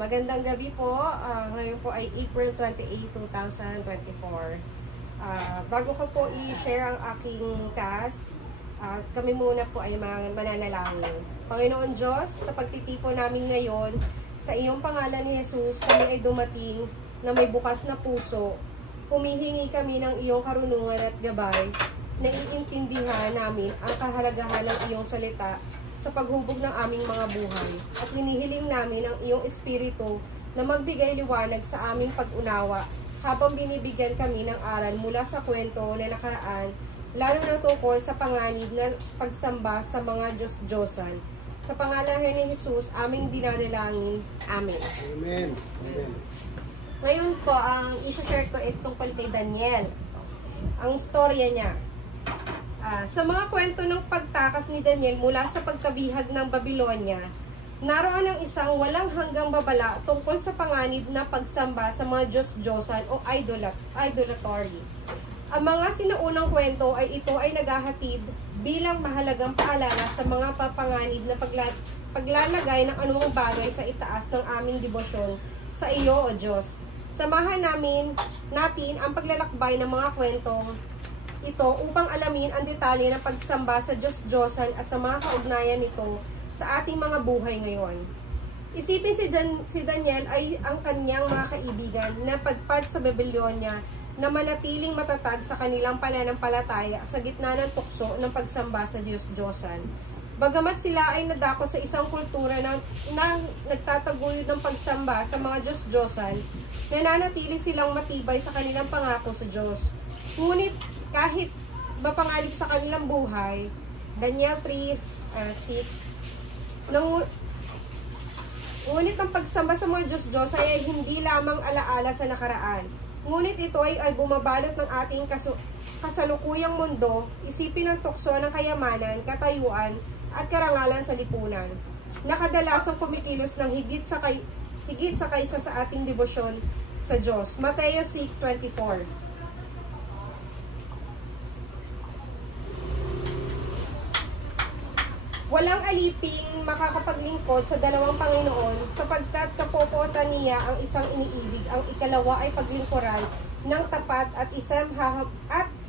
Magandang gabi po. Ngayon po ay April 28, 2024. Bago ko po i-share ang aking cast, kami muna po ay mananalangin. Panginoon Diyos, sa pagtitipon namin ngayon, sa iyong pangalan ni Jesus, kami ay dumating na may bukas na puso. Humihingi kami ng iyong karunungan at gabay, na iintindihan namin ang kahalagahan ng iyong salita sa paghubog ng aming mga buhay. At hinihiling namin ang iyong espiritu na magbigay liwanag sa aming pag-unawa habang binibigyan kami ng aral mula sa kwento na nakaraan, lalo na tungkol sa panganib na pagsamba sa mga Diyos-Diyosan. Sa pangalan ni Jesus, aming dinadalangin. Amen. Amen. Amen. Ngayon po, ang i-share ko is tungkol kay Daniel. Ang storya niya. Sa mga kwento ng pagtakas ni Daniel mula sa pagkabihag ng Babylonia, naroon ang isang walang hanggang babala tungkol sa panganib na pagsamba sa mga Diyos-Diyosan o idolatry. Ang mga sinaunang kwento ay ito ay naghahatid bilang mahalagang paalala sa mga papanganib na paglalagay ng anumang bagay sa itaas ng aming debosyon sa iyo, O Diyos. Samahan natin ang paglalakbay ng mga kwentong ito upang alamin ang detalye ng pagsamba sa Diyos-Diyosan at sa mga kaugnayan nito sa ating mga buhay ngayon. Isipin si Daniel ay ang kanyang mga kaibigan na padpad sa Babylonia na manatiling matatag sa kanilang pananampalataya sa gitna ng tukso ng pagsamba sa Diyos-Diyosan. Bagamat sila ay nadako sa isang kultura na nagtataguyod ng pagsamba sa mga Diyos-Diyosan, nananatili silang matibay sa kanilang pangako sa Diyos. Ngunit kahit mapangalip sa kanilang buhay, Daniel 3:6, ngunit ang pagsamba sa mga Diyos-Diyos ay hindi lamang alaala sa nakaraan. Ngunit ito ay bumabalot ng ating kasalukuyang mundo, isipin ang tukso ng kayamanan, katayuan, at karangalan sa lipunan, na kadalasang kumikilos ng higit sa kaysa sa ating debosyon sa Diyos. Mateo 6:24. Walang aliping makakapaglingkod sa dalawang Panginoon sapagkat kapopotan niya ang isang iniibig, ang ikalawa ay paglingkuran ng tapat at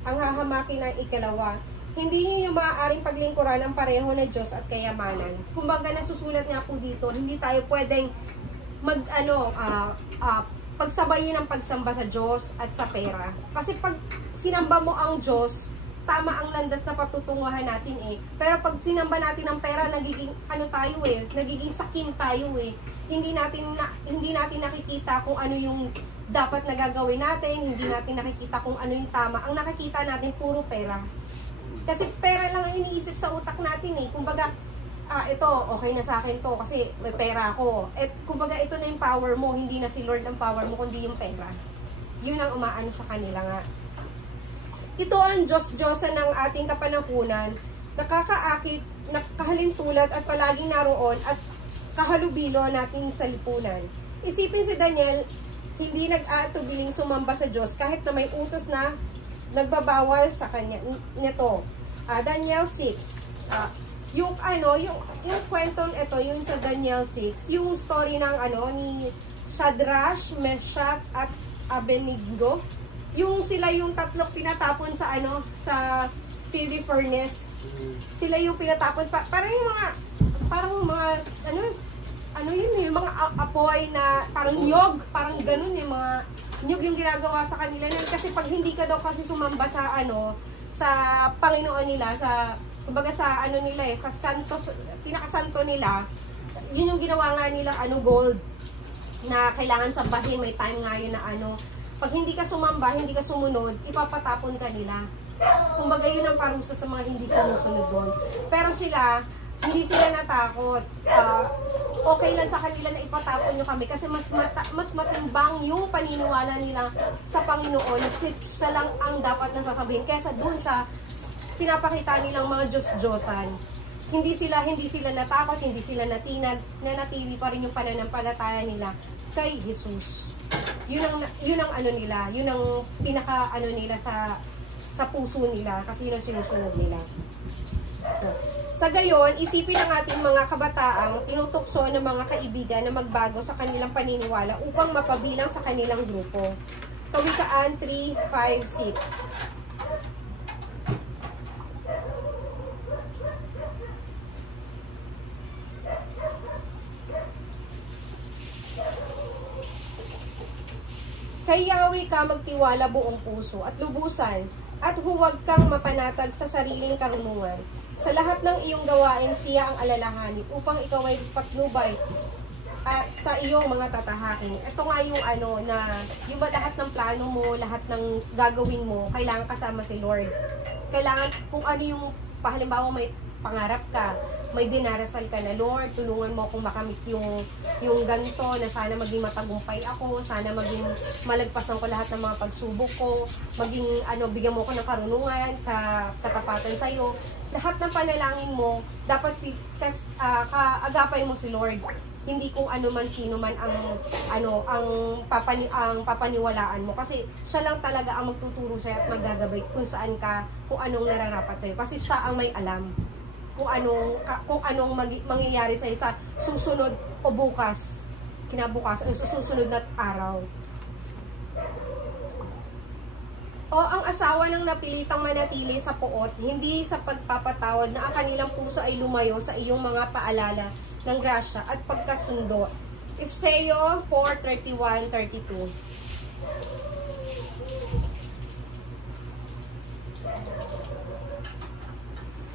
ang hahamakin ay ikalawa. Hindi niyo maaaring paglingkuran ang pareho na Diyos at kayamanan. Kumbaga nasusulat nga po dito, hindi tayo pwedeng pagsabayin ang pagsamba sa Diyos at sa pera. Kasi pag sinamba mo ang Diyos, tama ang landas na patutunguhan natin eh. Pero pag sinamba natin ang pera, nagiging nagiging sakim tayo eh. Hindi natin nakikita kung ano yung dapat na gagawin natin, hindi natin nakikita kung ano yung tama. Ang nakikita natin puro pera. Kasi pera lang ang iniisip sa utak natin eh. Kumbaga, ito, okay na sa akin to kasi may pera ako. At kumbaga, ito na yung power mo, hindi na si Lord ang power mo, kundi yung pera. Yun ang umaano sa kanila nga. Ito ang Diyos-Diyosan ng ating kapanahunan, nakakaakit, nakahalintulad at palaging naroon at kahalubilo natin sa lipunan. Isipin si Daniel, hindi nag-aatubiling sumamba sa Diyos kahit na may utos na nagbabawal sa kanya nito. Daniel 6. Yung kwentong ito, yung sa Daniel 6, yung story ng ni Shadrach, Meshach at Abednego. Yung sila yung tatlong pinatapon sa sa fiery furnace. Sila yung pinatapon parang mga yung mga apoy na parang nyog, parang ganun yung mga nyog yung ginagawa sa kanila kasi pag hindi ka daw kasi sumamba sa sa Panginoon nila, sa kumbaga sa nila sa santos, pinakasanto nila, yun yung ginawa nga nila gold na kailangan sambahin, may time nga yun na pag hindi ka sumamba, hindi ka sumunod, ipapatapon ka nila. Kumbaga yun ang parusa sa mga hindi sumusunod doon. Pero sila, hindi sila natakot. Okay lang sa kanila na ipatapon nyo kami kasi mas matimbang yung paniniwala nila sa Panginoon. Siya lang ang dapat na sasabihin kaysa doon sa pinapakita nilang mga Diyos-Diyosan. Hindi sila natakot, hindi sila nanatili pa rin yung pananampalataya nila kay Jesus. Yun ang nila, yun ang pinaka nila sa puso nila kasi yun ang sinusunod nila. Sa gayon, isipin ng ating mga kabataang tinutukso ng mga kaibigan na magbago sa kanilang paniniwala upang mapabilang sa kanilang grupo. Kawikaan 3:5-6. Kay Yahweh ka magtiwala buong puso at lubusan, at huwag kang mapanatag sa sariling karunungan. Sa lahat ng iyong gawain, siya ang alalahanin upang ikaw ay patnubay at sa iyong mga tatahakin. Ito nga yung na yung lahat ng plano mo, lahat ng gagawin mo, kailangan kasama si Lord. Kailangan kung ano yung, halimbawa may pangarap ka, may dinarasal ka na, Lord, tulungan mo akong makamit yung ganito, na sana maging matagumpay ako, sana maging malagpasan ko lahat ng mga pagsubok ko, maging bigyan mo ko ng karunungan, katapatan sa iyo. Lahat ng panalangin mo, dapat kaagapay mo si Lord. Hindi kung ano man sino man ang papaniwalaan mo, kasi siya lang talaga ang magtuturo sa at maggagabay kung saan ka, kung anong nararapat sa iyo, kasi siya ang may alam kung anong mangyayari sa iyo sa susunod o bukas, kinabukas o sa susunod na araw. O ang asawa ng napilitang manatili sa puot, hindi sa pagpapatawad na ang kanilang puso ay lumayo sa iyong mga paalala ng grasya at pagkasundo. Efesyo 4:31-32.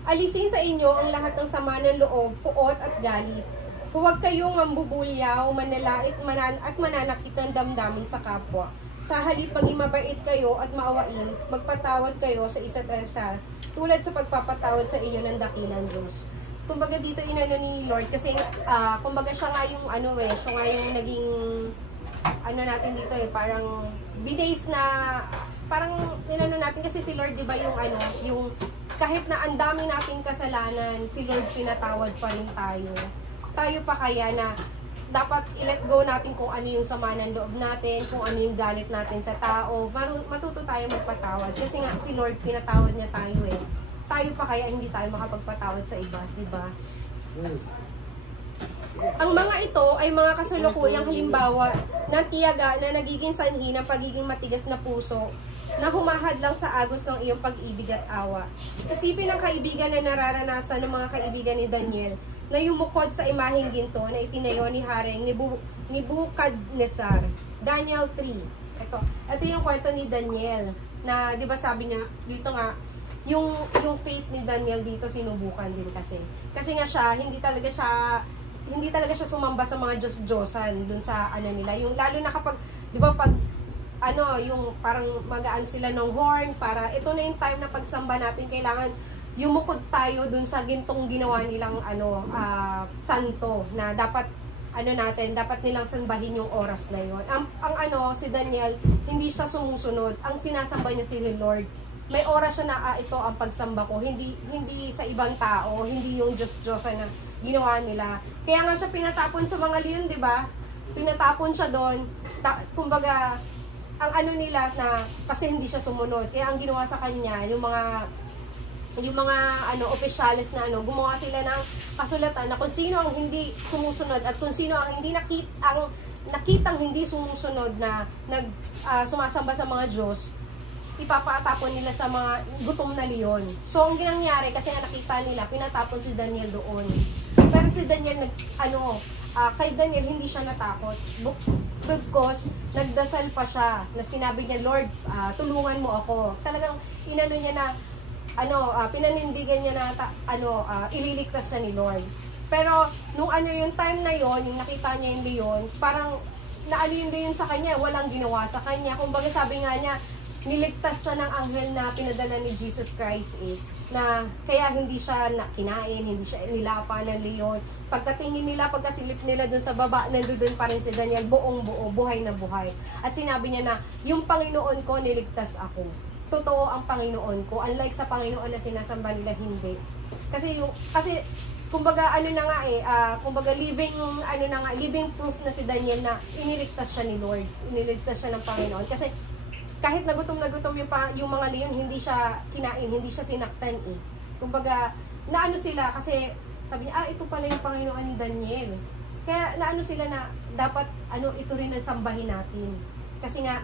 Alisin sa inyo ang lahat ng sama ng loob, puot at galit. Huwag kayong mambubulyaw, manalait, at mananakit ng damdamin sa kapwa. Sa halip, maging mabait kayo at maawain, magpatawad kayo sa isa't isa, tulad sa pagpapatawad sa inyo ng dakilang Diyos. Kumbaga dito ni Lord, kasi kumbaga siya nga yung siya nga yung naging natin dito parang binays na parang natin, kasi si Lord, 'di ba, yung kahit na ang dami nating kasalanan, si Lord pinatawad pa rin tayo. Tayo pa kaya na dapat i-let go natin kung ano yung sama ng loob natin, kung ano yung galit natin sa tao. Matuto tayo magpatawad. Kasi nga si Lord, pinatawad niya tayo eh. Tayo pa kaya hindi tayo makapagpatawad sa iba, di ba? Ang mga ito ay mga kasalukuyang halimbawa ng tiyaga na nagiging sanhi ng pagiging matigas na puso na humahad lang sa agos ng iyong pag-ibig at awa. Isipin ng kaibigan na nararanasan ng mga kaibigan ni Daniel na yumukod sa imaheng ginto na itinayo ni Haring Nebuchadnezzar. Daniel 3. Ito yung kwento ni Daniel na 'di ba sabi niya dito nga yung faith ni Daniel dito sinubukan din kasi nga siya hindi talaga siya sumamba sa mga Diyos-Diyosan dun sa nila, yung lalo na kapag 'di ba pag yung parang mag-aano sila ng horn, para ito na yung time na pagsamba natin kailangan yumukod tayo dun sa gintong ginawa nilang santo na dapat dapat nilang sambahin yung oras na yon. Si Daniel, hindi siya sumusunod. Ang sinasamba niya si Lord. May oras siya na ito ang pagsamba ko, hindi sa ibang tao, hindi yung Diyos-Diyosan na ginawa nila. Kaya nga siya pinatapon sa mga leon, 'di ba? Pinatapon siya doon. Kumbaga, ang nila na kasi hindi siya sumunod. Kaya ang ginawa sa kanya, yung mga opisyalis na gumawa sila ng kasulatan na kung sino ang hindi sumusunod at kung sino ang hindi nakitang hindi sumusunod na sumasamba sa mga Diyos, ipapatapon nila sa mga gutom na leon. So ang ginangyari, kasi nakita nila, pinatapon si Daniel doon. Pero si Daniel kay Daniel hindi siya natakot because nagdasal pa siya na sinabi niya, Lord, tulungan mo ako. Talagang niya na pinanindigan niya na ililigtas siya ni Lord. Pero nung yung time na yon, yung nakita niya yung leon, parang yung leon sa kanya, walang ginawa sa kanya. Kumbaga sabi nga niya, niligtas siya ng anghel na pinadala ni Jesus Christ na kaya hindi siya kinain, hindi siya nilapa ng leon. Pagkatingin nila, pagkasilip nila dun sa baba, nandoon pa rin si Daniel, buong-buo, buhay na buhay. At sinabi niya na, yung Panginoon ko, niligtas ako. Totoo ang Panginoon ko, unlike sa Panginoon na sinasamba nila, hindi. Kasi kumbaga kumbaga living proof na si Daniel na iniligtas siya ni Lord, iniligtas siya ng Panginoon. Kasi kahit nagutom yung mga leon, hindi siya kinain, hindi siya sinaktan eh. Kumbaga naano sila kasi sabi niya, ito pala yung Panginoon ni Daniel. Kaya naano sila na dapat ito rin ang sambahin natin. Kasi nga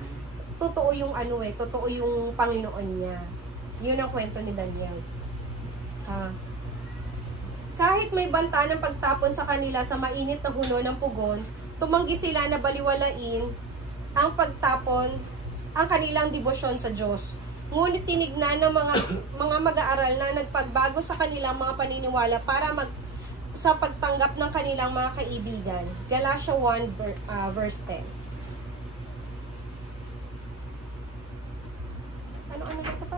totoo yung totoo yung Panginoon niya. Yun ang kwento ni Daniel. Kahit may banta ng pagtapon sa kanila sa mainit na huno ng pugon, tumanggi sila na baliwalain ang pagtapon ang kanilang debosyon sa Diyos. Ngunit tinignan ng mga mag-aaral na nagpagbago sa kanilang mga paniniwala para sa pagtanggap ng kanilang mga kaibigan. Galatia 1 verse 10. Ano ba ito pa?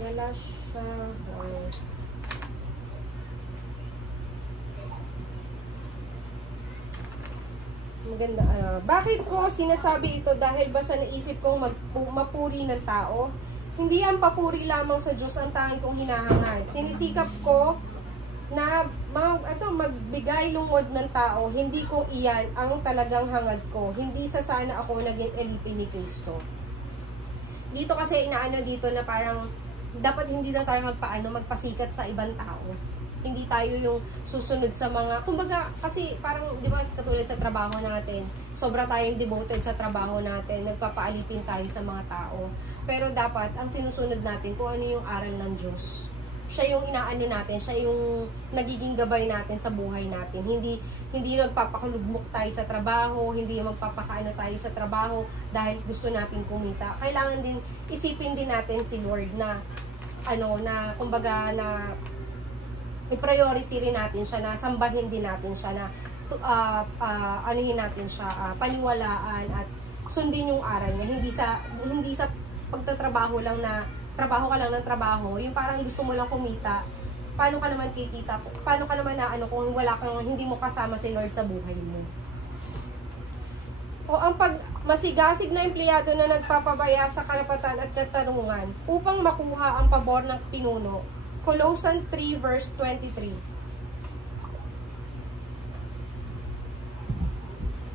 Galatia 1. Maganda. Bakit ko sinasabi ito? Dahil ba sa naisip kong mapuri ng tao? Hindi ang papuri lamang sa Diyos ang tanging kong hinahangad. Sinisikap ko na magbigay lungod ng tao. Hindi kong iyan ang talagang hangad ko. Hindi sa sana ako naging elipin ni Kristo. Dito kasi inaano dito na parang dapat hindi na tayo magpasikat sa ibang tao. Hindi tayo yung susunod sa mga, kumbaga, kasi parang, di ba, katulad sa trabaho natin, sobra tayong devoted sa trabaho natin, nagpapaalipin tayo sa mga tao. Pero dapat, ang sinusunod natin, kung ano yung aral ng Diyos. Siya yung inaano natin, siya yung nagiging gabay natin sa buhay natin. Hindi nagpapakulugmok tayo sa trabaho, hindi magpapakaano tayo sa trabaho dahil gusto natin kumita. Kailangan din, isipin din natin si Lord na, na, kumbaga, na, i-priority rin natin siya, na sambahin din natin siya, na anuhin natin siya, paniwalaan at sundin yung aral niya. Hindi sa pagtatrabaho lang na trabaho ka lang ng trabaho, yung parang gusto mo lang kumita, paano ka naman kikita, paano ka naman na kung hindi mo kasama si Lord sa buhay mo. O ang masigasig na empleyado na nagpapabaya sa karapatan at katarungan upang makuha ang pabor ng pinuno. Colossians 3 verse 23.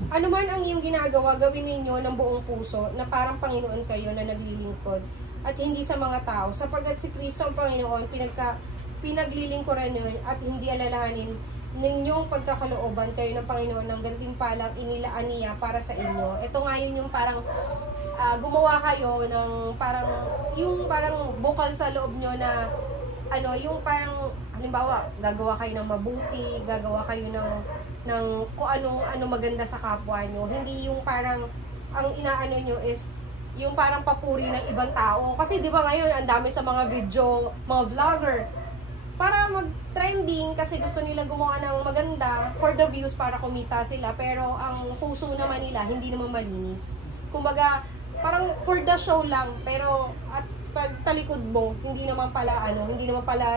Ano man ang iyong ginagawa, gawin ninyo ng buong puso na parang Panginoon kayo na naglilingkod at hindi sa mga tao, sapagkat si Kristo ang Panginoon, pinaglilingkuran niyo at hindi alalahanin ninyong pagkakalooban kayo ng Panginoon ng gantimpalang inilaan niya para sa inyo. Ito nga yun yung parang gumawa kayo ng parang bukal sa loob nyo na yung parang, halimbawa, gagawa kayo ng mabuti, gagawa kayo ng kung ano maganda sa kapwa nyo. Hindi yung parang, ang inaano nyo is, yung parang papuri ng ibang tao. Kasi di ba ngayon, ang dami sa mga video, mga vlogger, para mag-trending, kasi gusto nila gumawa ng maganda for the views, para kumita sila. Pero ang puso naman nila, hindi naman malinis. Kumbaga, parang for the show lang, pero at pag talikod mo, hindi naman pala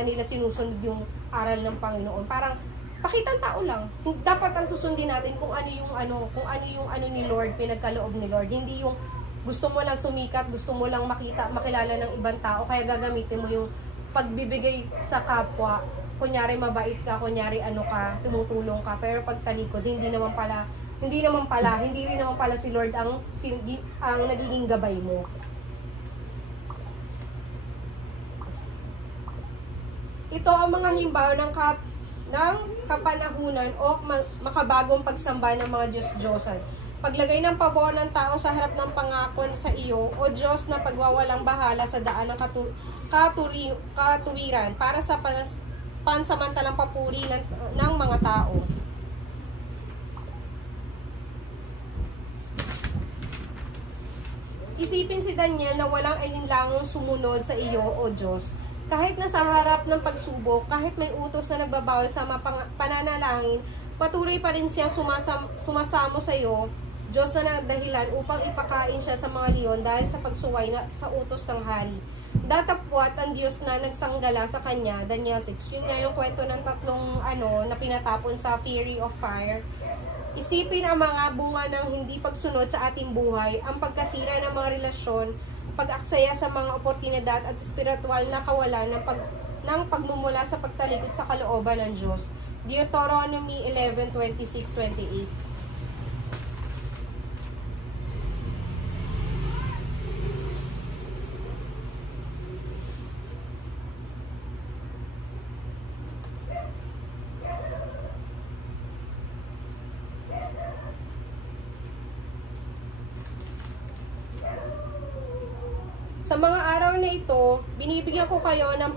nila sinusunod yung aral ng Panginoon. Parang pakitang tao lang. Dapat ang susundin natin kung ano yung ni Lord, pinagkaloob ni Lord. Hindi yung gusto mo lang sumikat, gusto mo lang makilala ng ibang tao, kaya gagamitin mo yung pagbibigay sa kapwa. Kunyari mabait ka, kunyari tumutulong ka, pero pag talikod, hindi rin naman pala si Lord ang nagiging gabay mo. Ito ang mga halimbawa ng kapanahunan o makabagong pagsamba ng mga Diyos-Diyosan. Paglagay ng pabor ng tao sa harap ng pangako sa iyo, o Diyos na pagwawalang bahala sa daan ng katuwiran para sa pansamantalang papuri ng mga tao. Isipin si Daniel na walang alinlangang sumunod sa iyo, o Diyos. Kahit na sa harap ng pagsubok, kahit may utos na nagbabawal sa pananalangin, patuloy pa rin siya sumasamo sa iyo, Diyos na nagdahilan upang ipakain siya sa mga leon dahil sa pagsuway sa utos ng hari. Datapwat ang Diyos na nagsanggala sa kanya, Daniel 6. Yun nga yung kwento ng tatlong na pinatapon sa fury of fire. Isipin ang mga bunga ng hindi pagsunod sa ating buhay, ang pagkasira ng mga relasyon, pag-aksaya sa mga oportunidad at espiritual na kawalan ng pagmumula sa pagtalikod sa kalooban ng Diyos. Deuteronomy 11:26-28. Sa mga araw na ito, binibigyan ko kayo ng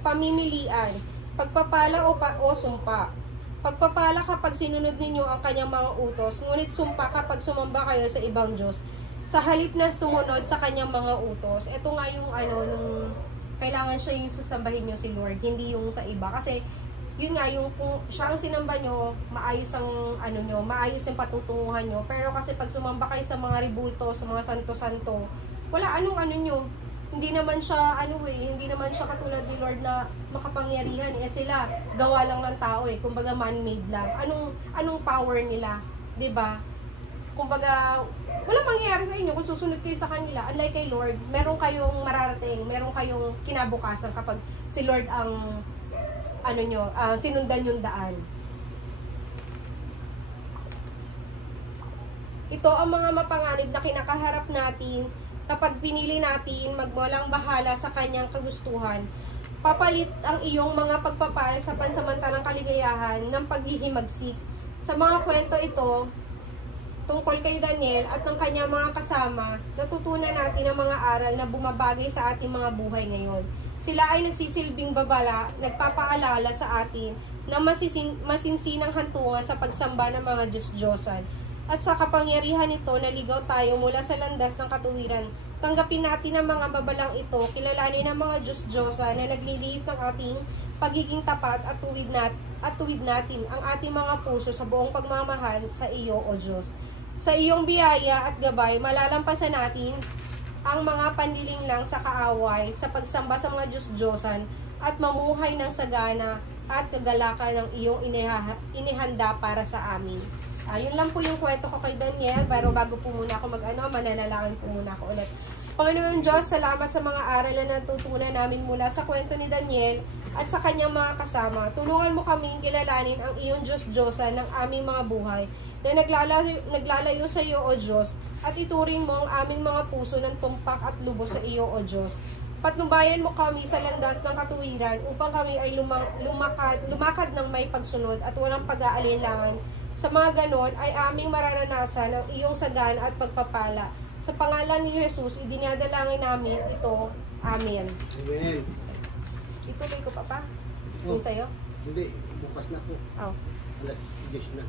pamimilian, pagpapala o sumpa. Pagpapala kapag sinunod ninyo ang kanyang mga utos, ngunit sumpa kapag sumamba kayo sa ibang Diyos, sa halip na sumunod sa kanyang mga utos. Ito nga yung nung kailangan siya yung sasambahin nyo si Lord, hindi yung sa iba. Kasi, yun nga, yung kung siya ang sinamba nyo, maayos ang maayos yung patutunguhan nyo. Pero kasi pag sumamba kayo sa mga ribulto, sa mga santo-santo, wala nyo, hindi naman siya hindi naman siya katulad ni Lord na makapangyarihan, sila gawa lang ng tao kumbaga man-made lang. Anong power nila, 'di ba? Kumbaga walang mangyayari sa inyo kung susunod kayo sa kanila. Unlike kay Lord, meron kayong mararating, meron kayong kinabukasan kapag si Lord ang sinundan yung daan. Ito ang mga mapanganib na kinakaharap natin kapag pinili natin magwalang bahala sa kanyang kagustuhan. Papalit ang iyong mga pagpapala sa pansamantalang kaligayahan ng paghihimagsik. Sa mga kwento ito, tungkol kay Daniel at ng kanyang mga kasama, natutunan natin ang mga aral na bumabagay sa ating mga buhay ngayon. Sila ay nagsisilbing babala, nagpapaalala sa atin na masinsinang hantungan sa pagsamba ng mga Diyos-Diyosan. At sa kapangyarihan nito, naligaw tayo mula sa landas ng katuwiran. Tanggapin natin ang mga babalang ito, kilalanin ang mga Diyos-Diyosa na naglilihis ng ating pagiging tapat at tuwid natin ang ating mga puso sa buong pagmamahal sa iyo, O Diyos. Sa iyong biyaya at gabay, malalampasan natin ang mga pandiling lang sa kaaway, sa pagsamba sa mga Diyos-Diyosan, at mamuhay ng sagana at kagalakan ng iyong inihanda para sa amin. Yun lang po yung kwento ko kay Daniel, pero bago po muna ako mananalangin po muna ako ulit. Panginoon Diyos, salamat sa mga aral na natutunan namin mula sa kwento ni Daniel at sa kanyang mga kasama. Tulungan mo kaming kilalanin ang iyong Diyos-Diyosan ng aming mga buhay na naglalayo sa iyo, O Diyos, at ituring mo ang aming mga puso ng tumpak at lubos sa iyo, O Diyos. Patnubayan mo kami sa landas ng katuwiran upang kami ay lumakad ng may pagsunod at walang pag-aalinlangan. Sa mga ganon ay aming mararanasan ang iyong sagana at pagpapala. Sa pangalan ni Jesus, idinadalangin namin ito. Amen. Amen. Ituloy ko pa? Yung sa'yo? Hindi, bukas na po. Oh. Alas 10 na.